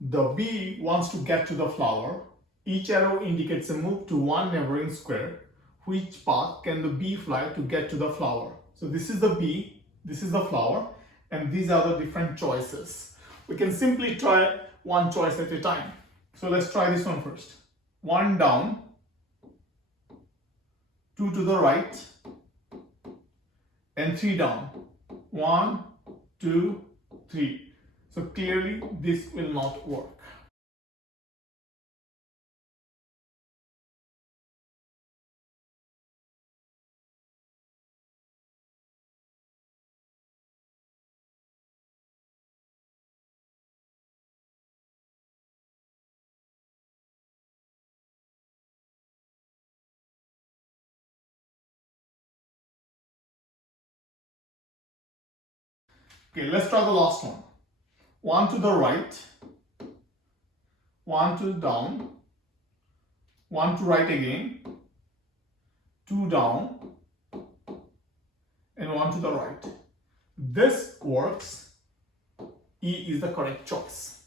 The bee wants to get to the flower. Each arrow indicates a move to one neighboring square. Which path can the bee fly to get to the flower? So this is the bee, this is the flower, and these are the different choices. We can simply try one choice at a time. So let's try this one first. One down, two to the right, and three down. One, two, three. So clearly this will not work. Okay, let's try the last one. One to the right, one to down, one to right again, two down, and one to the right. This works. E is the correct choice.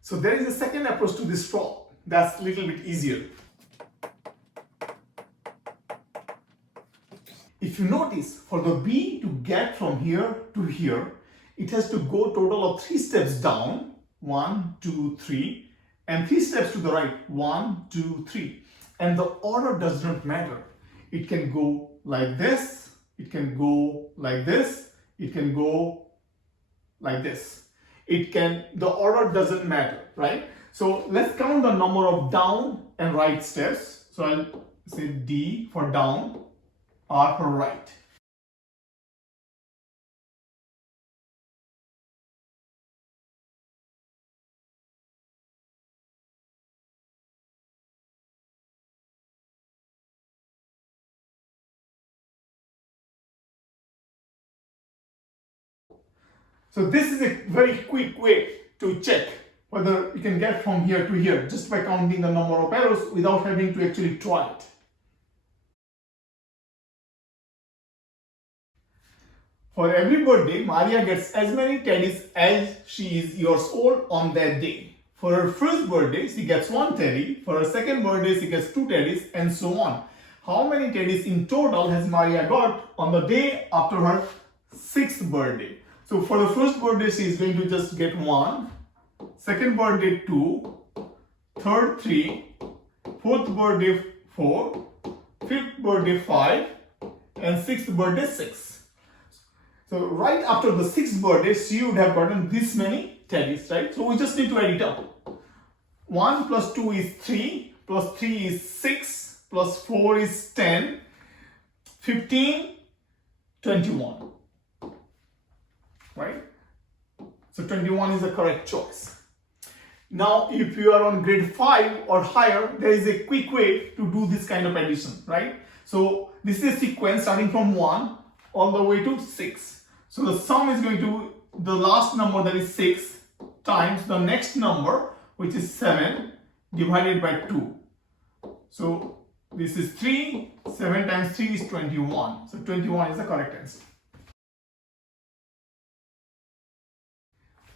So there is a second approach to this problem that's a little bit easier. If you notice, for the bee to get from here to here, it has to go total of 3 steps down, 1, 2, 3, and 3 steps to the right, 1, 2, 3. And the order does not matter. It can go like this, it can go like this, it can go like this. The order doesn't matter, right? So let's count the number of down and right steps. So I'll say D for down, R for right. So this is a very quick way to check whether you can get from here to here just by counting the number of arrows without having to actually try it. For every birthday, Maria gets as many teddies as she is years old on that day. For her first birthday, she gets 1 teddy. For her second birthday, she gets 2 teddies, and so on. How many teddies in total has Maria got on the day after her 6th birthday? So for the first birthday, she is going to just get 1. Second birthday, 2. Third, 3. Fourth birthday, 4. Fifth birthday, 5. And sixth birthday, 6. So right after the 6th birthday, she would have gotten this many teddies, right? So we just need to add it up. 1 plus 2 is 3, plus 3 is 6, plus 4 is 10, 15, 21. Right? So 21 is the correct choice. Now, if you are on grade 5 or higher, there is a quick way to do this kind of addition, right? So this is a sequence starting from 1 all the way to 6. So the sum is going to the last number, that is 6, times the next number, which is 7, divided by 2. So this is 3, 7 times 3 is 21. So 21 is the correct answer.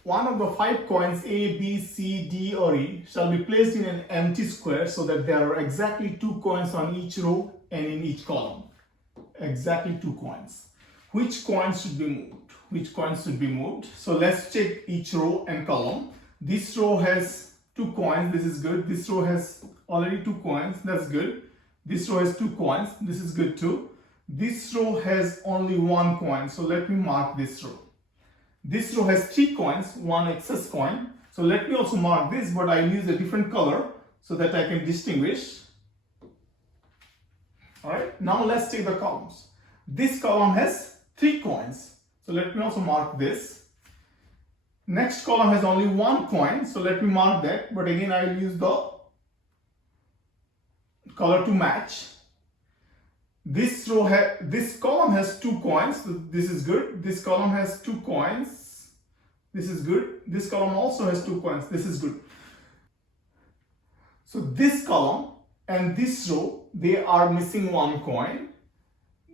One of the 5 coins A, B, C, D or E shall be placed in an empty square so that there are exactly 2 coins on each row and in each column. Exactly 2 coins. Which coins should be moved? Which coins should be moved? So let's check each row and column. This row has 2 coins, this is good. This row has already 2 coins, that's good. This row has 2 coins, this is good too. This row has only 1 coin, so let me mark this row. This row has 3 coins, 1 excess coin. So let me also mark this, but I'll use a different color so that I can distinguish. Alright, now let's take the columns. This column has 3 coins. So let me also mark this. Next column has only 1 coin. So let me mark that. But again, I'll use the color to match. This column has 2 coins. So this is good. This column has 2 coins. This is good. This column also has 2 coins. This is good. So this column and this row, they are missing 1 coin.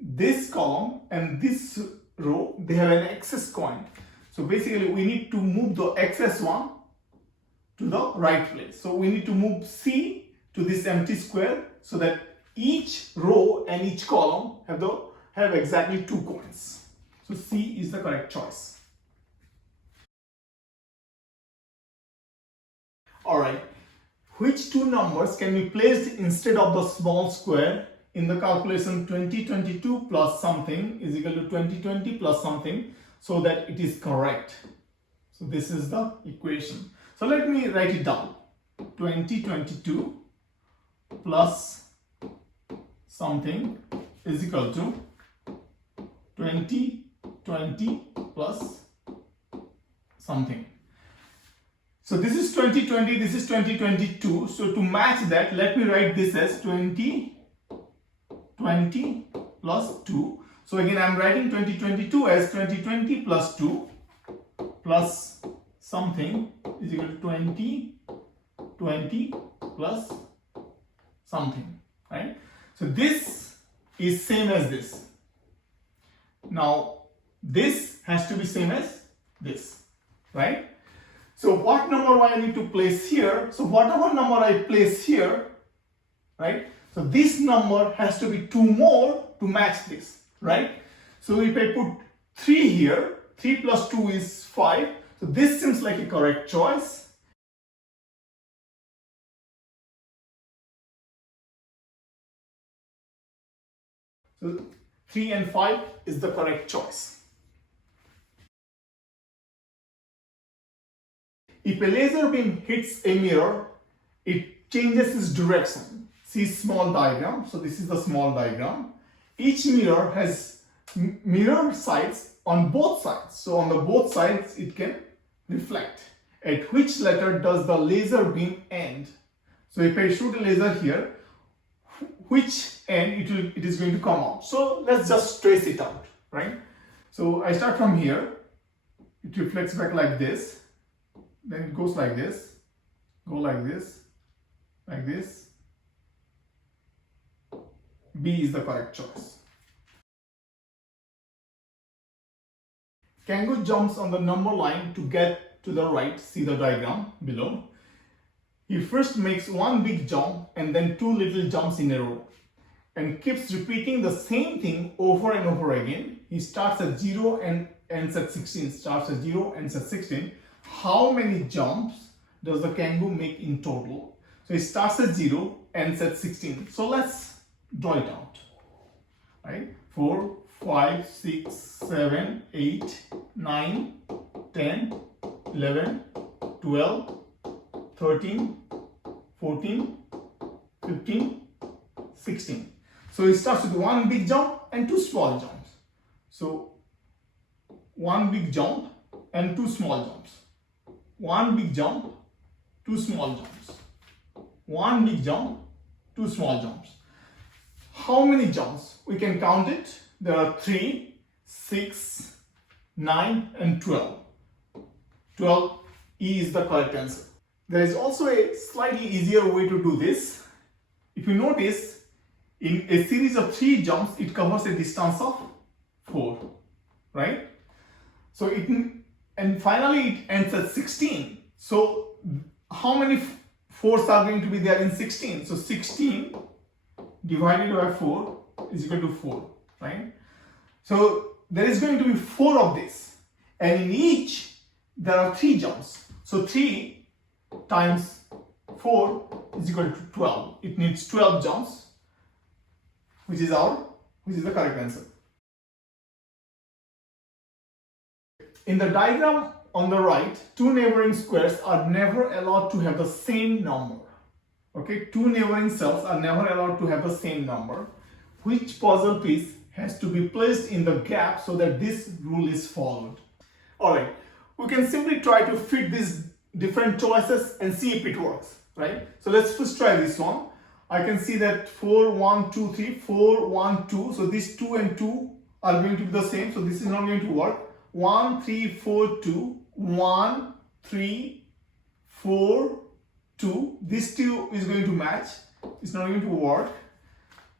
This column and this row, they have an excess coin. So basically we need to move the excess one to the right place. So we need to move C to this empty square so that each row and each column have exactly 2 coins. So C is the correct choice. Alright, which 2 numbers can be placed instead of the small square in the calculation 2022 plus something is equal to 2020 plus something so that it is correct? So this is the equation. So let me write it down. 2022 plus something is equal to 2020 plus something. So this is 2020, this is 2022. So to match that, let me write this as 2020 plus 2. So again, I'm writing 2022 as 2020 plus 2 plus something is equal to 2020 plus something, right? So this is same as this. Now this has to be same as this, right? So what number I need to place here? So whatever number I place here, right? So this number has to be 2 more to match this, right? So if I put 3 here, 3 plus 2 is 5. So this seems like a correct choice. So 3 and 5 is the correct choice. If a laser beam hits a mirror, it changes its direction. See small diagram. So this is the small diagram. Each mirror has mirror sides on both sides. So on the both sides it can reflect. At which letter does the laser beam end? So if I shoot a laser here, which end it is going to come out? So let's just trace it out, right? So I start from here. It reflects back like this. Then it goes like this, go like this, like this. B is the correct choice. Kangaroo jumps on the number line to get to the right. See the diagram below. He first makes 1 big jump and then 2 little jumps in a row and keeps repeating the same thing over and over again. He starts at 0 and ends at 16. Starts at 0 and ends at 16. How many jumps does the kangaroo make in total? So it starts at 0, ends at 16. So let's draw it out. Right? 4, 5, 6, 7, 8, 9, 10, 11, 12, 13, 14, 15, 16. So it starts with 1 big jump and 2 small jumps. So 1 big jump and 2 small jumps. 1 big jump, 2 small jumps. 1 big jump, 2 small jumps. How many jumps? We can count it. There are 3, 6, 9 and 12. 12 E is the correct answer. There is also a slightly easier way to do this. If you notice, in a series of 3 jumps, it covers a distance of 4, right? So and finally it ends at 16. So how many 4s are going to be there in 16? So 16 divided by 4 is equal to 4, right? So there is going to be 4 of this, and in each there are 3 jumps. So 3 times 4 is equal to 12. It needs 12 jumps, which is the correct answer. In the diagram on the right, 2 neighboring squares are never allowed to have the same number. Okay, 2 neighboring cells are never allowed to have the same number. Which puzzle piece has to be placed in the gap so that this rule is followed? Alright, we can simply try to fit these different choices and see if it works, right? So let's first try this one. I can see that 4, 1, 2, 3, 4, 1, 2. So these 2 and 2 are going to be the same. So this is not going to work. 1, 3, 4, 2, 1, 3, 4, 2. This 2 is going to match. It's not going to work.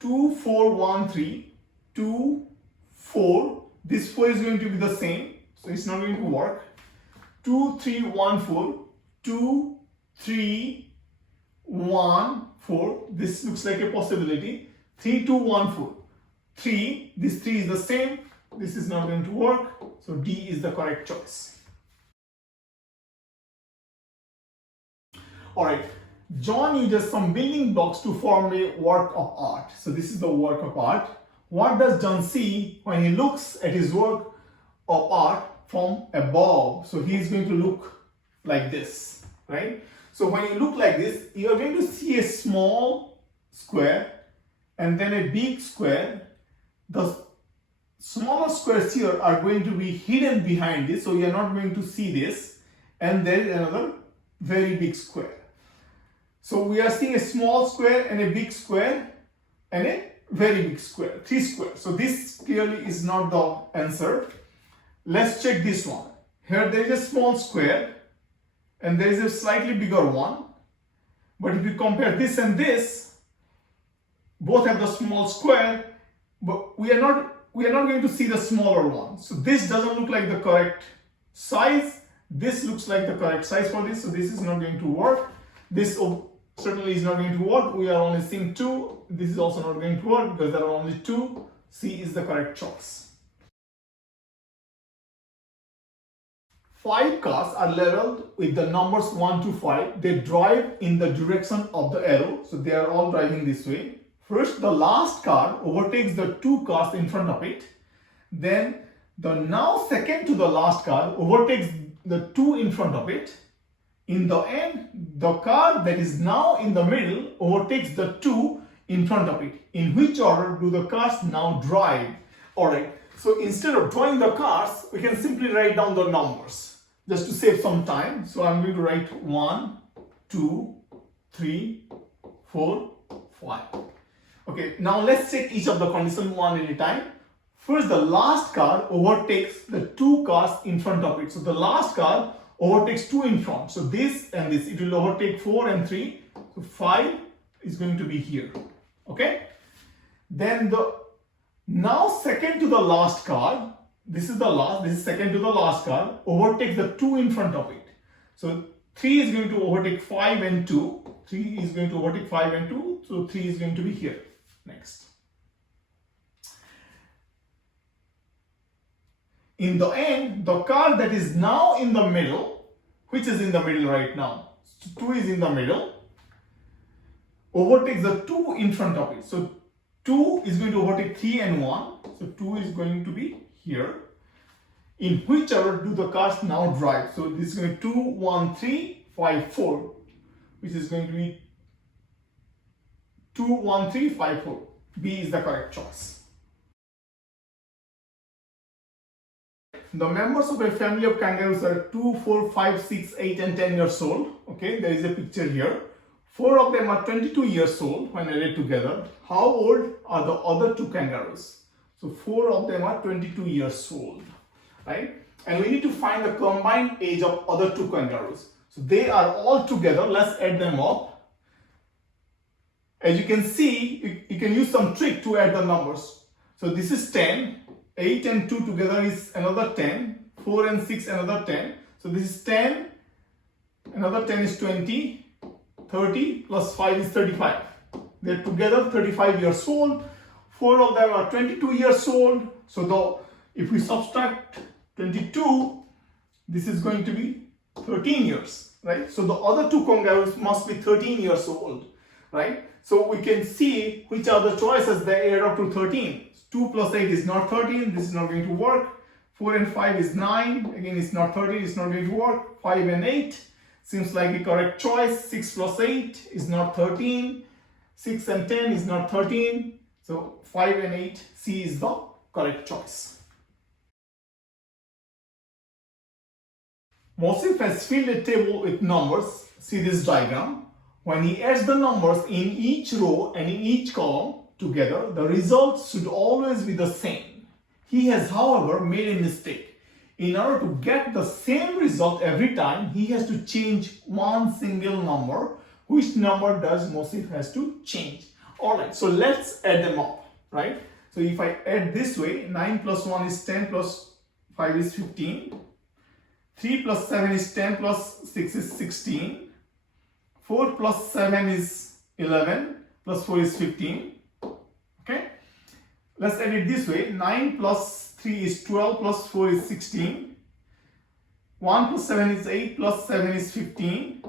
2, 4, 1, 3, 2, 4. This 4 is going to be the same. So it's not going to work. 2, 3, 1, 4, 2, 3, 1, 4. This looks like a possibility. 3, 2, 1, 4. 3, this 3 is the same. This is not going to work. So D is the correct choice. Alright, John uses some building blocks to form a work of art. So this is the work of art. What does John see when he looks at his work of art from above? So he is going to look like this, right? So when you look like this, you are going to see a small square and then a big square. The smaller squares here are going to be hidden behind this, so you are not going to see this. And there is another very big square. So we are seeing a small square and a big square and a very big square, 3 squares. So this clearly is not the answer. Let's check this one. Here there is a small square and there is a slightly bigger one. But if you compare this and this, both have the small square, but we are not going to see the smaller one. So this doesn't look like the correct size. This looks like the correct size for this. So this is not going to work. This certainly is not going to work. We are only seeing 2. This is also not going to work because there are only 2. C is the correct choice. 5 cars are leveled with the numbers 1 to 5. They drive in the direction of the arrow. So they are all driving this way. First, the last car overtakes the 2 cars in front of it. Then the now second to the last car overtakes the 2 in front of it. In the end, the car that is now in the middle overtakes the 2 in front of it. In which order do the cars now drive? Alright, so instead of drawing the cars, we can simply write down the numbers just to save some time. So I'm going to write 1, 2, 3, 4, 5. Okay, now let's check each of the conditions one at a time. First, the last car overtakes the 2 cars in front of it. So the last car overtakes 2 in front. So this and this, it will overtake 4 and 3. So 5 is going to be here. Okay. Then the now second to the last car, this is second to the last car, overtakes the 2 in front of it. So 3 is going to overtake 5 and 2. 3 is going to overtake 5 and 2. So 3 is going to be here. Next. In the end, the car that is now in the middle, which is in the middle right now, so 2 is in the middle, overtakes the 2 in front of it. So 2 is going to overtake 3 and 1. So 2 is going to be here. In which order do the cars now drive? So this is going to be 2, 1, 3, 5, 4, which is going to be 2, 1, 3, 5, 4. B is the correct choice. The members of a family of kangaroos are 2, 4, 5, 6, 8 and 10 years old. Okay, there is a picture here. 4 of them are 22 years old when added together. How old are the other 2 kangaroos? So 4 of them are 22 years old, right? And we need to find the combined age of other 2 kangaroos. So they are all together. Let's add them up. As you can see, you can use some trick to add the numbers. So this is 10, 8 and 2 together is another 10, 4 and 6 another 10. So this is 10, another 10 is 20, 30 plus 5 is 35. They're together 35 years old. 4 of them are 22 years old. So if we subtract 22, this is going to be 13 years, right? So the other 2 kangaroos must be 13 years old, right? So we can see which are the choices that add up to 13. 2 plus 8 is not 13. This is not going to work. 4 and 5 is 9. Again, it's not 13. It's not going to work. 5 and 8 seems like a correct choice. 6 plus 8 is not 13. 6 and 10 is not 13. So 5 and 8, C is the correct choice. Mosif has filled a table with numbers. See this diagram. When he adds the numbers in each row and in each column together, the results should always be the same. He has, however, made a mistake. In order to get the same result every time, he has to change one single number. Which number does Mosif has to change? Alright, so let's add them up, right? So if I add this way, 9 plus 1 is 10 plus 5 is 15. 3 plus 7 is 10 plus 6 is 16. 4 plus 7 is 11, plus 4 is 15. Okay, let's add it this way. 9 plus 3 is 12, plus 4 is 16. 1 plus 7 is 8, plus 7 is 15.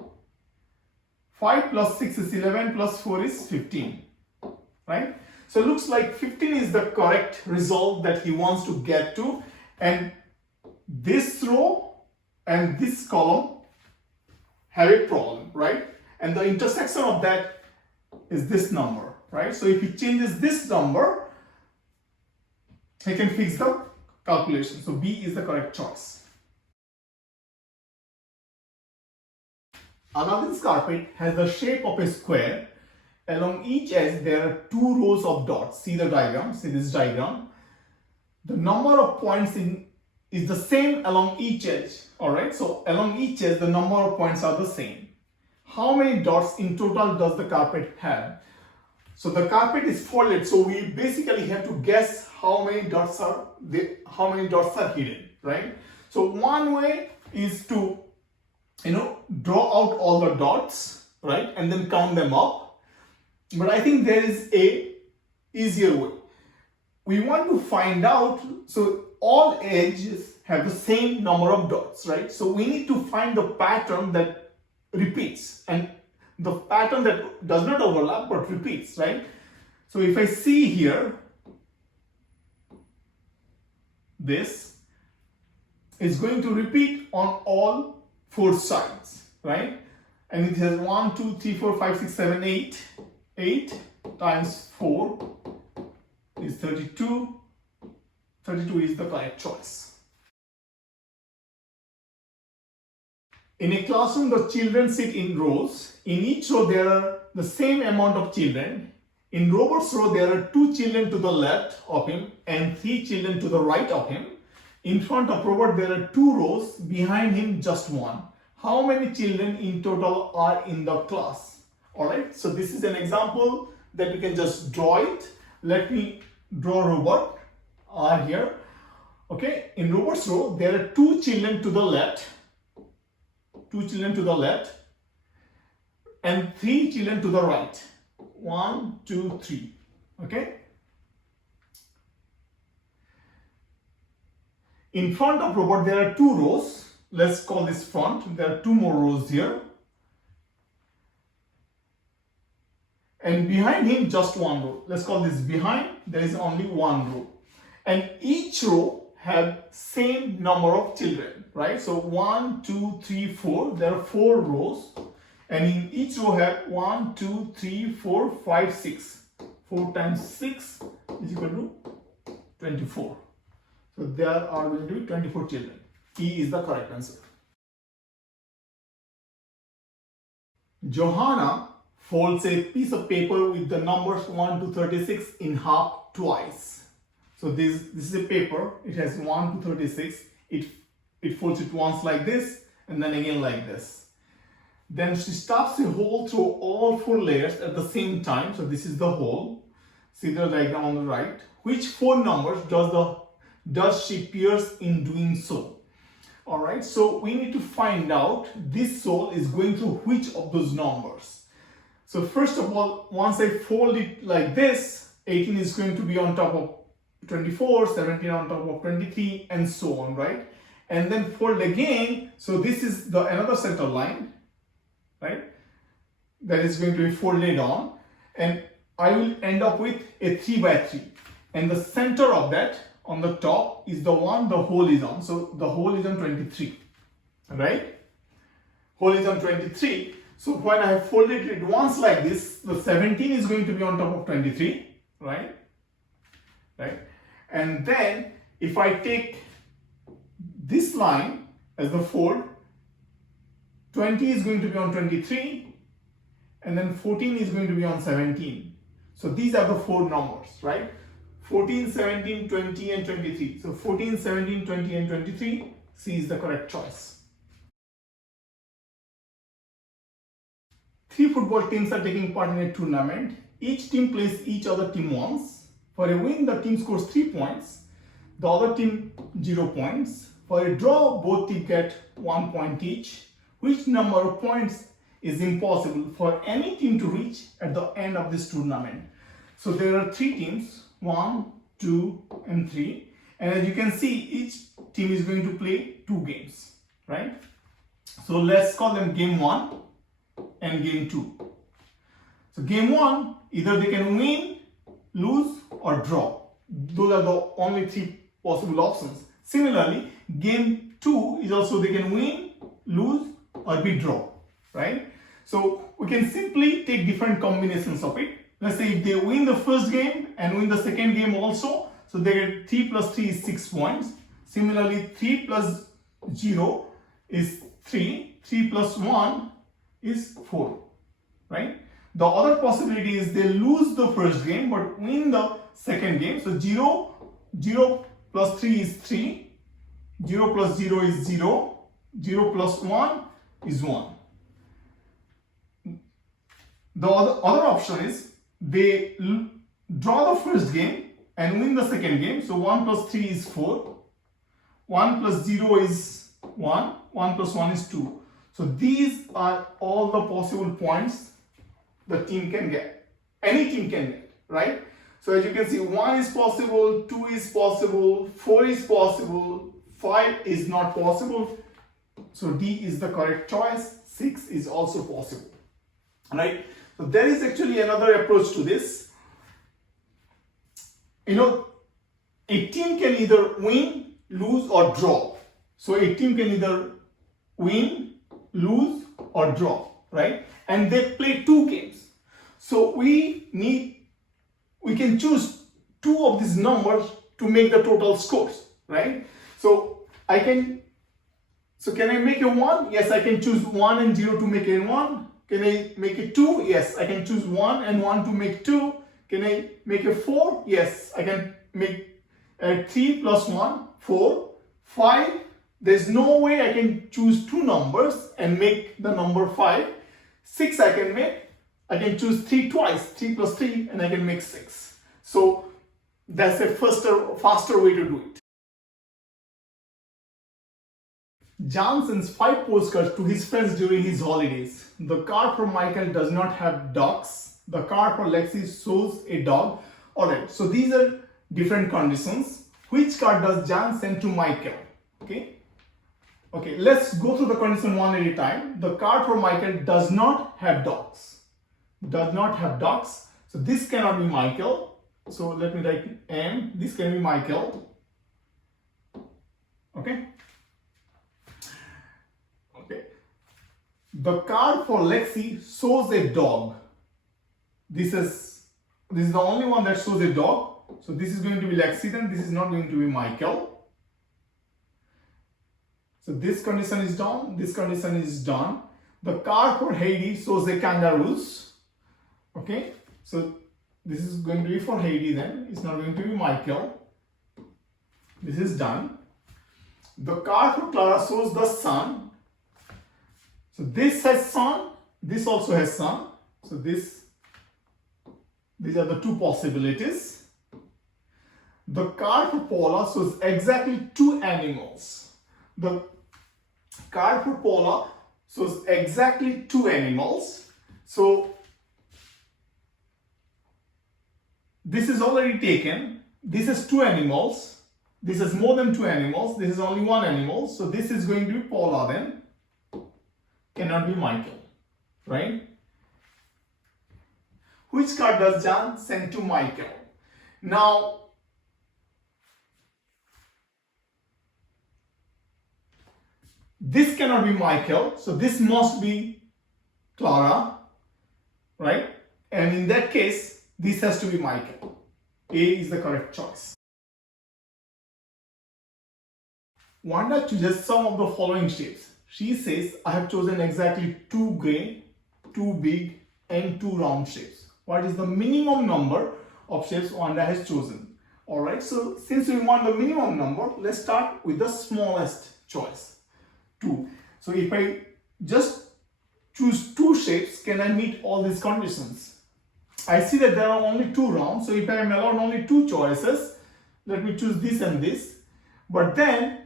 5 plus 6 is 11, plus 4 is 15. Right? So it looks like 15 is the correct result that he wants to get to. And this row and this column have a problem, right? And the intersection of that is this number, right? So if he changes this number, he can fix the calculation. So B is the correct choice. Aladdin's carpet has the shape of a square. Along each edge there are 2 rows of dots. See the diagram, see this diagram. The number of points is the same along each edge. Alright, so along each edge the number of points are the same. How many dots in total does the carpet have? So the carpet is folded, so we basically have to guess how many dots are hidden, right? So one way is to draw out all the dots, right, and then count them up. But I think there is a easier way. We want to find out, so all edges have the same number of dots, right? So we need to find the pattern that repeats and the pattern that does not overlap but repeats, right? So if I see here, this is going to repeat on all 4 sides, right? And it has 1, 2, 3, 4, 5, 6, 7, 8. 8 times 4 is 32. 32 is the correct choice. In a classroom, the children sit in rows. In each row, there are the same amount of children. In Robert's row, there are 2 children to the left of him and 3 children to the right of him. In front of Robert, there are 2 rows. Behind him, just 1. How many children in total are in the class? Alright, so this is an example that we can just draw it. Let me draw Robert here. Okay, in Robert's row, there are 2 children to the left. 2 children to the left. And 3 children to the right. 1, 2, 3. Okay. In front of Robert, there are 2 rows. Let's call this front. There are 2 more rows here. And behind him, just 1 row. Let's call this behind. There is only 1 row. And each row have same number of children, right? So 1, 2, 3, 4. There are 4 rows. And in each row have 1, 2, 3, 4, 5, 6. 4 times 6 is equal to 24. So there are going to be 24 children. E is the correct answer. Johanna folds a piece of paper with the numbers 1 to 36 in half twice. So this is a paper. It has 1 to 36. It folds it once like this and then again like this. Then she stuffs a hole through all 4 layers at the same time. So this is the hole. See the diagram on the right. Which 4 numbers does she pierce in doing so? Alright, so we need to find out this hole is going through which of those numbers. So first of all, once I fold it like this, 18 is going to be on top of 24, 17 on top of 23, and so on, right? And then fold again. So this is another center line, right? That is going to be folded on, and I will end up with a 3 by 3. And the center of that on the top is the one the hole is on. So the hole is on 23, right? Hole is on 23. So when I have folded it once like this, the 17 is going to be on top of 23, right? Right? And then if I take this line as the fold, 20 is going to be on 23, and then 14 is going to be on 17. So these are the 4 numbers, right? 14, 17, 20 and 23. So 14, 17, 20 and 23. C is the correct choice. 3 football teams are taking part in a tournament. Each team plays each other team once. For a win, the team scores 3 points. The other team 0 points. For a draw, both teams get 1 point each. Which number of points is impossible for any team to reach at the end of this tournament. So there are 3 teams, 1, 2 and 3, and as you can see each team is going to play 2 games, right? So let's call them game 1 and game 2. So game 1, either they can win, lose or draw. Those are the only 3 possible options. Similarly, game 2 is also they can win, lose or be draw, right? So we can simply take different combinations of it. Let's say if they win the first game and win the second game also, so they get 3 plus 3 is 6 points. Similarly, 3 plus 0 is 3, 3 plus 1 is 4, right? The other possibility is they lose the first game but win the second game. So 0 plus 3 is 3, 0 plus 0 is 0, 0 plus 1 is 1. The other option is they draw the first game and win the second game. So 1 plus 3 is 4, 1 plus 0 is 1, 1 plus 1 is 2. So these are all the possible points the team can get. Any team can get, right? So as you can see, 1 is possible, 2 is possible, 4 is possible, 5 is not possible. So D is the correct choice. 6 is also possible, right? So there is actually another approach to this. A team can either win, lose or draw. So a team can either win, lose or draw, right? And they play 2 games. So we can choose 2 of these numbers to make the total scores, right? So can I make a 1? Yes, I can choose 1 and 0 to make a 1. Can I make it 2? Yes, I can choose 1 and 1 to make 2. Can I make a 4? Yes, I can make 3 plus 1, 4. 5, there's no way I can choose 2 numbers and make the number 5. 6 I can choose 3 twice, 3 plus 3, and I can make 6. So that's a faster way to do it. Jan sends 5 postcards to his friends during his holidays. The card for Michael does not have ducks. The card for Lexi shows a dog. Alright, so these are different conditions. Which card does Jan send to Michael? Okay, let's go through the condition one at a time. The card for Michael does not have dogs. Does not have ducks. So this cannot be Michael. So let me write M. This can be Michael. Okay. The card for Lexi shows a dog. This is the only one that shows a dog. So this is going to be Lexi, then this is not going to be Michael. So this condition is done. This condition is done. The card for Heidi shows a kangaroos. Okay. So this is going to be for Heidi then. It's not going to be Michael. This is done. The card for Clara shows the sun. So this has sun, this also has sun. So these are the 2 possibilities. The card for Paula shows exactly 2 animals. The card for Paula shows exactly 2 animals. So this is already taken. This is 2 animals. This is more than 2 animals. This is only 1 animal. So this is going to be Paula then. Cannot be Michael, right? Which card does Jan send to Michael? Now, this cannot be Michael, so this must be Clara, right? And in that case, this has to be Michael. A is the correct choice. Wanda chooses some of the following shapes. She says, I have chosen exactly 2 grey, 2 big and 2 round shapes. What is the minimum number of shapes Wanda has chosen? Alright, so since we want the minimum number, let's start with the smallest choice, 2. So if I just choose 2 shapes, can I meet all these conditions? I see that there are only 2 rounds, so if I am allowed only 2 choices, let me choose this and this. But then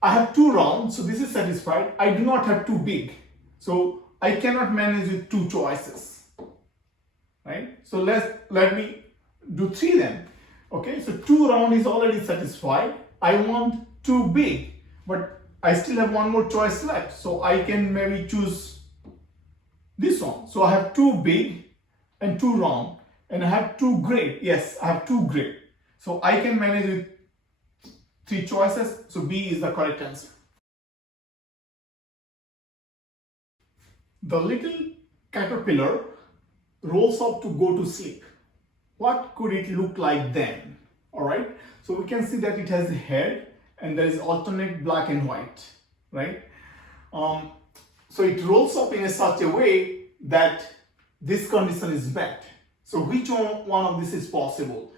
I have 2 rounds, so this is satisfied. I do not have 2 big. So I cannot manage with 2 choices, right? So let me do 3 then. Okay, so 2 round is already satisfied. I want 2 big, but I still have 1 more choice left. So I can maybe choose this one. So I have 2 big and 2 round, and I have 2 gray. Yes, I have 2 gray. So I can manage with 3 choices. So B is the correct answer. The little caterpillar rolls up to go to sleep. What could it look like then? Alright, so we can see that it has a head and there is alternate black and white, right? So it rolls up in such a way that this condition is met. So which one of this is possible?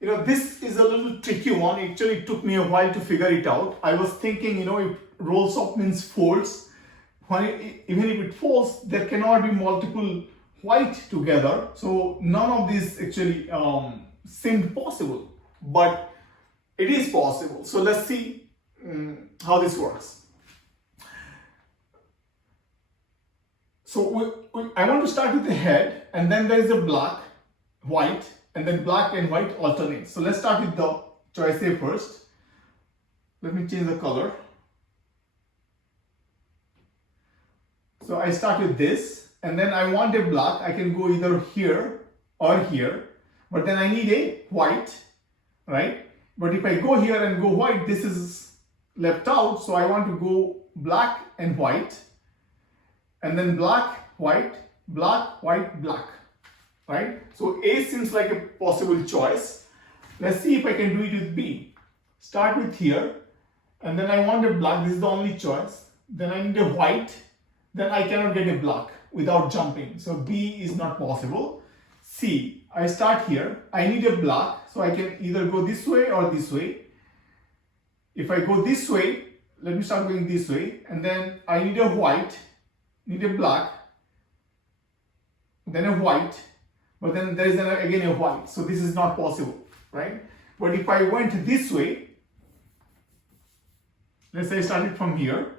You know, this is a little tricky one. Actually, it took me a while to figure it out. I was thinking, you know, if rolls up means folds. Even if it folds, there cannot be multiple white together. So none of this actually seemed possible, but it is possible. So let's see how this works. So I want to start with the head, and then there is a black, white, and then black and white alternate. So let's start with the choice A first. Let me change the color. So I start with this, and then I want a black. I can go either here or here, but then I need a white, right? But if I go here and go white, this is left out. So I want to go black and white, and then black, white, black, white, black, right? So A seems like a possible choice. Let's see if I can do it with B. Start with here, and then I want a black. This is the only choice. Then I need a white. Then I cannot get a black without jumping. So B is not possible. C, I start here. I need a black, so I can either go this way or this way. If I go this way, let me start going this way, and then I need a white, need a black, then a white, but then there is again a white. So this is not possible, right? But if I went this way, let's say I started from here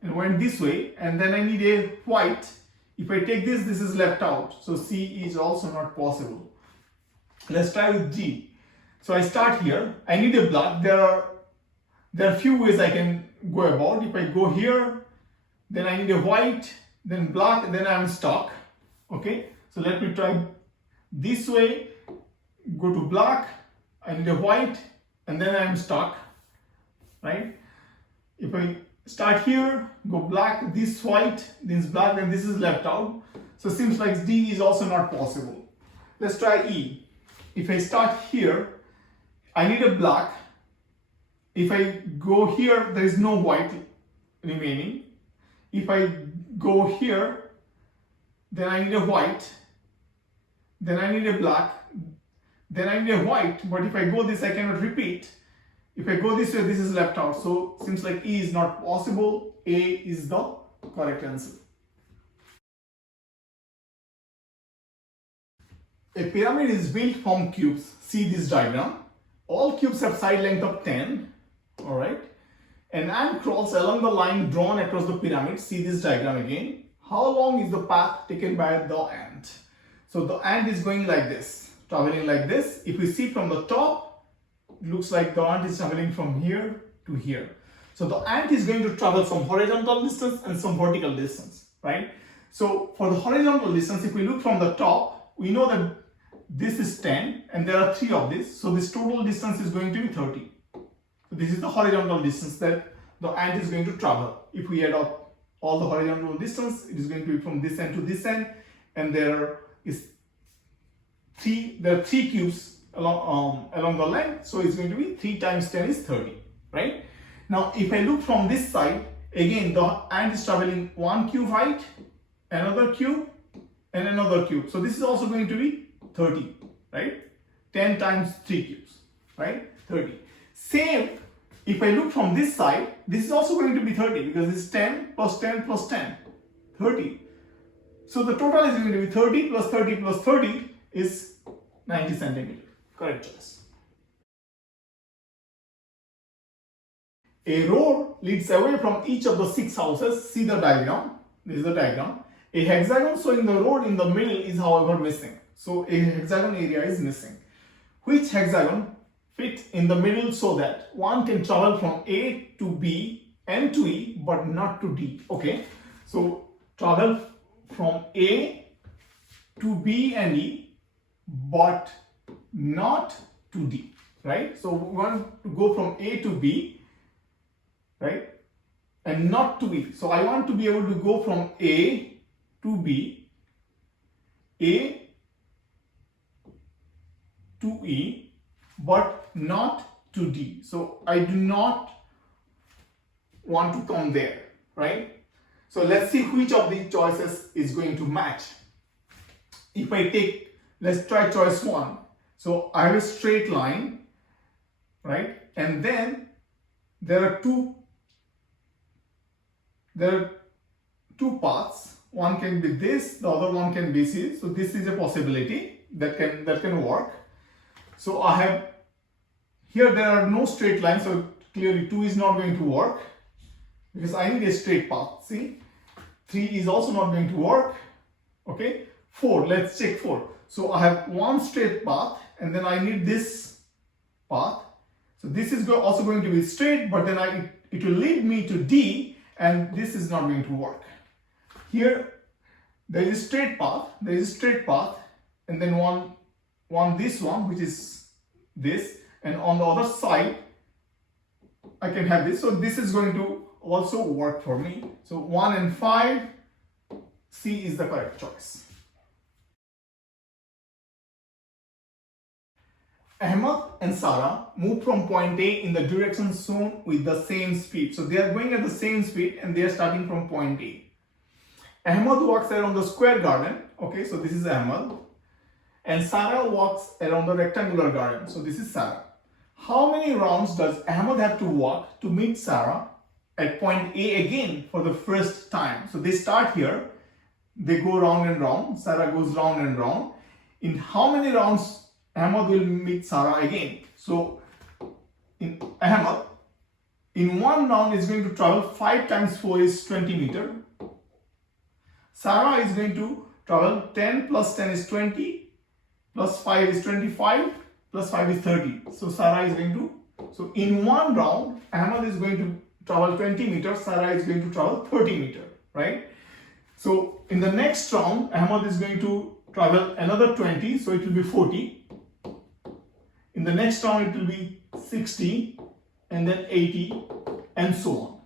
and went this way, and then I need a white. If I take this, this is left out. So C is also not possible. Let's try with D. So I start here. I need a black. There are few ways I can go about. If I go here, then I need a white, then black, then I'm stuck. Okay. So let me try this way. Go to black. I need a white, and then I'm stuck. Right. If I start here, go black, this white, this black, and this is left out. So it seems like D is also not possible. Let's try E. If I start here, I need a black. If I go here, there is no white remaining. If I go here, then I need a white. Then I need a black. Then I need a white. But if I go this, I cannot repeat. If I go this way, this is left out. So seems like E is not possible. A is the correct answer. A pyramid is built from cubes. See this diagram. All cubes have side length of 10. Alright. An ant crawls along the line drawn across the pyramid. See this diagram again. How long is the path taken by the ant? So the ant is going like this, traveling like this. If we see from the top, it looks like the ant is traveling from here to here. So the ant is going to travel some horizontal distance and some vertical distance, right? So for the horizontal distance, if we look from the top, we know that this is 10 and there are 3 of this. So this total distance is going to be 30. So this is the horizontal distance that the ant is going to travel. If we add up all the horizontal distance, it is going to be from this end to this end, and there are 3 cubes along the length. So it's going to be 3 times 10 is 30, right? Now if I look from this side, again the ant is traveling 1 cube height, another cube, and another cube. So this is also going to be 30, right? 10 times 3 cubes, right? 30. Same, if I look from this side, this is also going to be 30 because this is 10 plus 10 plus 10, 30. So the total is going to be 30 plus 30 plus 30 is 90 centimeters. Correct choice. A road leads away from each of the 6 houses. See the diagram. This is the diagram. A hexagon showing the road in the middle is however missing. So a hexagon area is missing. Which hexagon fit in the middle so that one can travel from A to B and to E but not to D? Okay, so travel from A to B and E but not to D, right? So we want to go from A to B, right, and not to E. So I want to be able to go from A to B, A to E, but not to D. So I do not want to come there, right? So let's see which of these choices is going to match. If I take, let's try choice 1. So I have a straight line, right? And then there are two paths. One can be this, the other one can be this. So this is a possibility that can work. So I have here, there are no straight lines, so clearly 2 is not going to work because I need a straight path. See, 3 is also not going to work. Okay, 4, let's check 4. So I have one straight path and then I need this path. So this is also going to be straight, but then it will lead me to D, and this is not going to work. Here there is a straight path, and then this one, which is this, and on the other side I can have this. So this is going to also work for me. So 1 and 5, C is the correct choice. Ahmed and Sara move from point A in the direction shown with the same speed. So they are going at the same speed and they are starting from point A. Ahmed walks around the square garden. Okay, so this is Ahmed. And Sara walks around the rectangular garden. So this is Sara. How many rounds does Ahmed have to walk to meet Sara at point A again for the first time? So they start here. They go round and round. Sara goes round and round. In how many rounds Ahmed will meet Sara again? So Ahmed, in one round, is going to travel 5 times 4 is 20 meters. Sara is going to travel 10 plus 10 is 20, plus 5 is 25, plus 5 is 30. So Sara is going to, so in one round, Ahmed is going to travel 20 meters, Sara is going to travel 30 meters, right? So in the next round, Ahmed is going to travel another 20, so it will be 40. In the next round, it will be 60, and then 80, and so on.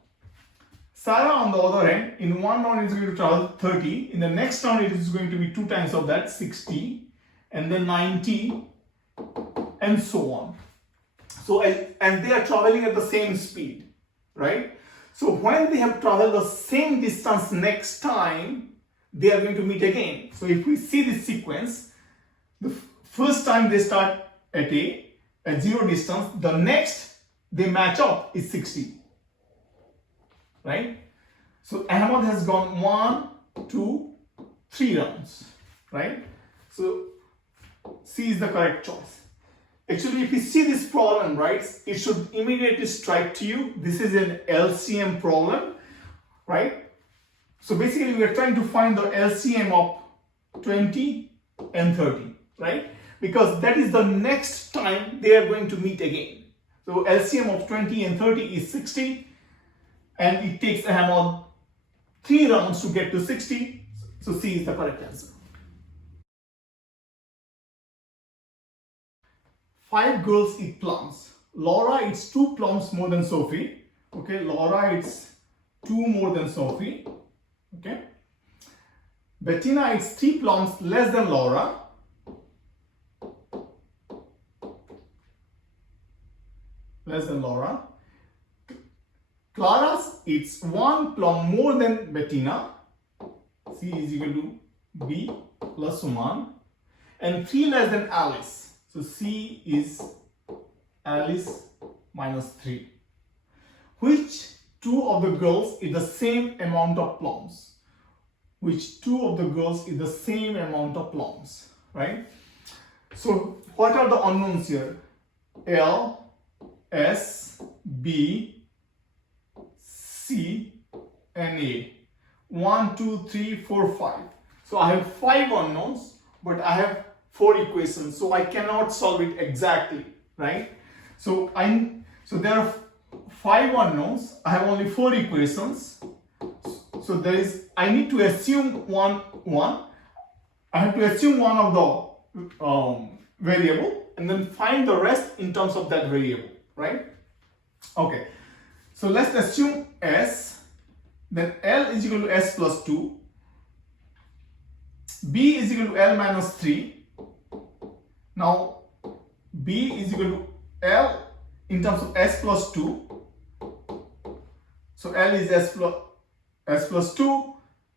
Sara, on the other hand, in one round is going to travel 30. In the next round, it is going to be 2 times of that, 60, and then 90, and so on. So, and they are traveling at the same speed, right? So when they have traveled the same distance next time, they are going to meet again. So if we see this sequence, the first time they start at A, at 0 distance, the next they match up is 60, right? So Ahmed has gone 1, 2, 3 rounds, right? So C is the correct choice. Actually, if you see this problem, right, it should immediately strike to you. This is an LCM problem, right? So basically, we are trying to find the LCM of 20 and 30, right? Because that is the next time they are going to meet again. So LCM of 20 and 30 is 60, and it takes Ahmed 3 rounds to get to 60. So C is the correct answer. 5 girls eat plums. Laura eats 2 plums more than Sophie. Okay, Laura eats 2 more than Sophie. Okay. Bettina eats 3 plums less than Laura. Clara eats 1 plum more than Bettina. C is equal to B plus Suman. And 3 less than Alice. So C is Alice minus 3. Which 2 of the girls eat the same amount of plums? Which 2 of the girls eat the same amount of plums, right? So what are the unknowns here? L, S, B, C, and A. 1, 2, 3, 4, 5. So I have 5 unknowns, but I have 4 equations, so I cannot solve it exactly, right? So there are 5 unknowns. I have only 4 equations. So I need to assume one. I have to assume one of the variable and then find the rest in terms of that variable, right? Okay. So let's assume S, then L is equal to S plus 2, B is equal to L minus 3. Now B is equal to L in terms of S plus 2. So L is S plus 2.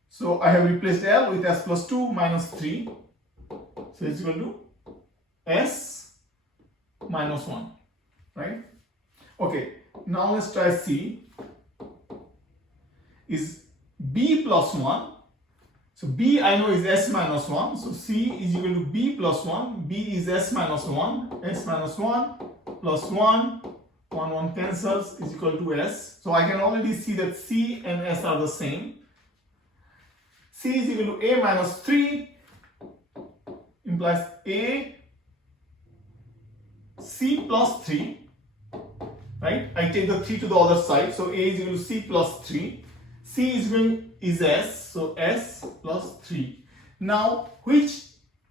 So I have replaced L with S plus 2 minus 3. So it's equal to S minus 1, right? Okay, now let's try C. Is B plus 1. So B I know is S minus 1. So C is equal to B plus 1. B is S minus 1. S minus 1 plus 1. 1 cancels is equal to S. So I can already see that C and S are the same. C is equal to A minus 3 implies A C plus 3, right? I take the 3 to the other side, so A is equal to C plus 3. C is S, so S plus 3. Now, which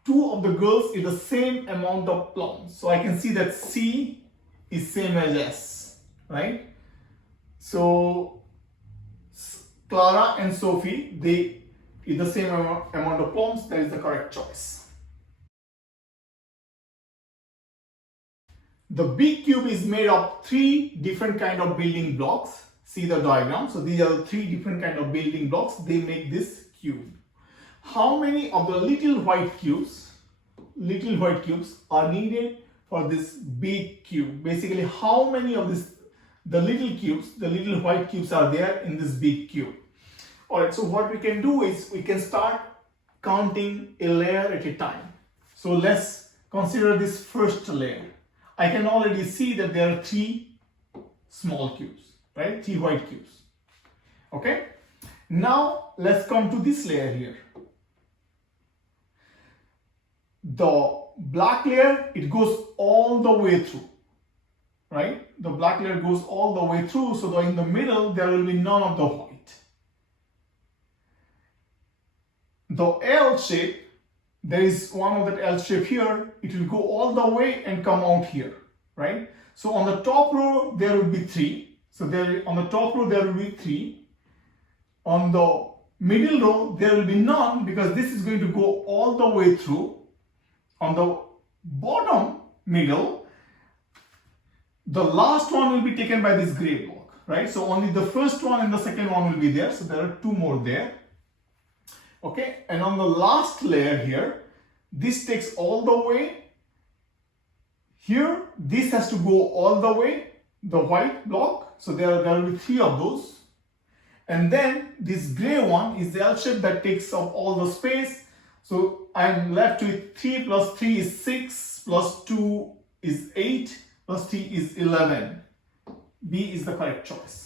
two of the girls is the same amount of plums? So I can see that C is same as S, right? So Clara and Sophie, they is the same amount of plums. That is the correct choice. The big cube is made of 3 different kind of building blocks. See the diagram. So these are the 3 different kind of building blocks. They make this cube. How many of the little white cubes are needed for this big cube? Basically, how many of the little white cubes are there in this big cube? Alright, so what we can do is we can start counting a layer at a time. So let's consider this first layer. I can already see that there are 3 small cubes, right? 3 white cubes. Okay? Now let's come to this layer here. The black layer, it goes all the way through, right? The black layer goes all the way through, so that in the middle there will be none of the white. The L shape, there is one of that L shape here, it will go all the way and come out here, right? So on the top row there will be 3. So on the top row there will be 3. On the middle row there will be none because this is going to go all the way through. On the bottom middle, the last one will be taken by this gray block, right? So only the first one and the second one will be there. So there are 2 more there. Okay, and on the last layer here, this takes all the way. Here, this has to go all the way, the white block. So there will be 3 of those. And then this gray one is the L shape that takes up all the space. So I'm left with 3 plus 3 is 6, plus 2 is 8, plus 3 is 11. B is the correct choice.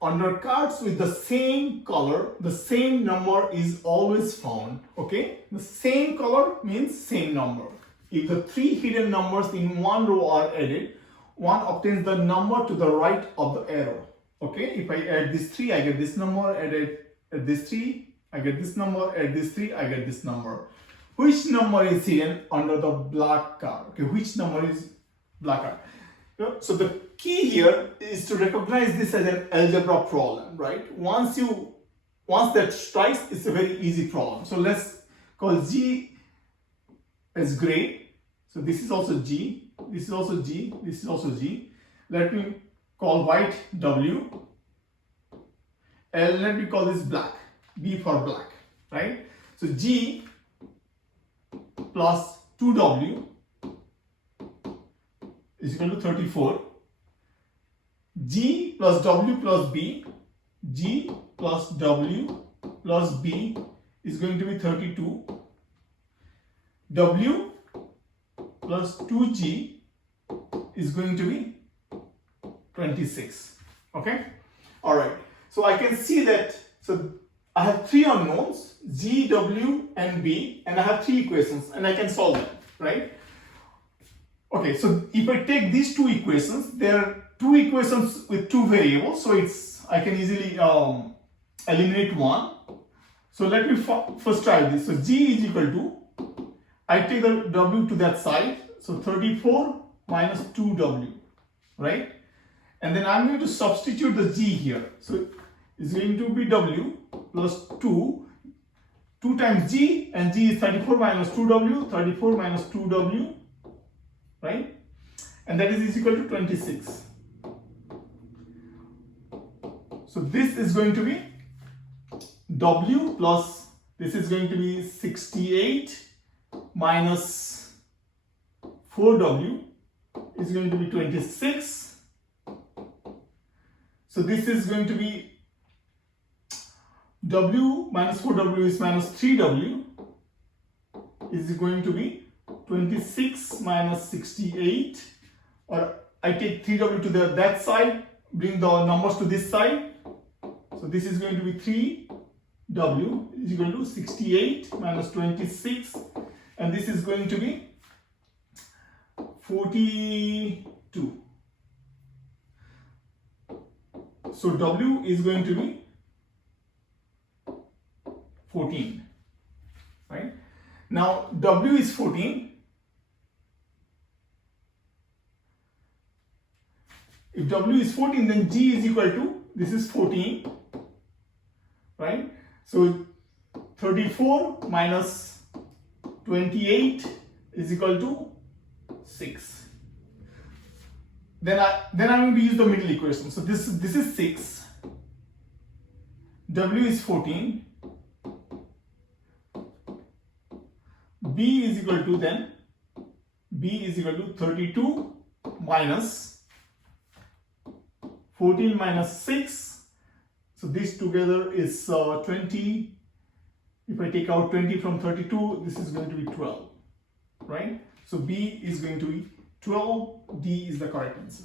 Under cards with the same color, the same number is always found. Okay, the same color means same number. If the 3 hidden numbers in one row are added, one obtains the number to the right of the arrow. Okay, if I add this 3, I get this number, add this 3, I get this number, add this 3, I get this number. Which number is hidden under the black card? Okay, which number is black card? So the key here is to recognize this as an algebra problem, right? Once that strikes, it's a very easy problem. So let's call G as gray. So this is also G, this is also G, this is also G. Let me call white W. And let me call this black, B for black, right? So G plus 2W is equal to 34. G plus W plus B, G plus W plus B is going to be 32. W plus 2G is going to be 26. Okay, all right. So I can see that. So I have three unknowns, G, W, and B, and I have three equations, and I can solve them, right? Okay, so if I take these two equations, there are two equations with two variables, so I can easily eliminate one. So let me first try this. So G is equal to, I take the W to that side, so 34 minus 2W, right? And then I'm going to substitute the G here. So it's going to be W plus 2 times G, and G is 34 minus 2W, 34 minus 2W, right? And that is equal to 26. So this is going to be W plus, this is going to be 68 minus 4W is going to be 26. So this is going to be W minus 4W is minus 3W is going to be 26 minus 68, or I take 3W to that side, bring the numbers to this side. So this is going to be 3W is equal to 68 minus 26, and this is going to be 42. So W is going to be 14, right? Now W is 14. If W is 14, then G is equal to, this is 14, right? So 34 minus 28 is equal to 6. Then I'm going to use the middle equation. So this is 6. W is 14. B is equal to, then B is equal to 32 minus 14 minus 6. So this together is 20. If I take out 20 from 32, this is going to be 12, right? So B is going to be 12. D is the correct answer.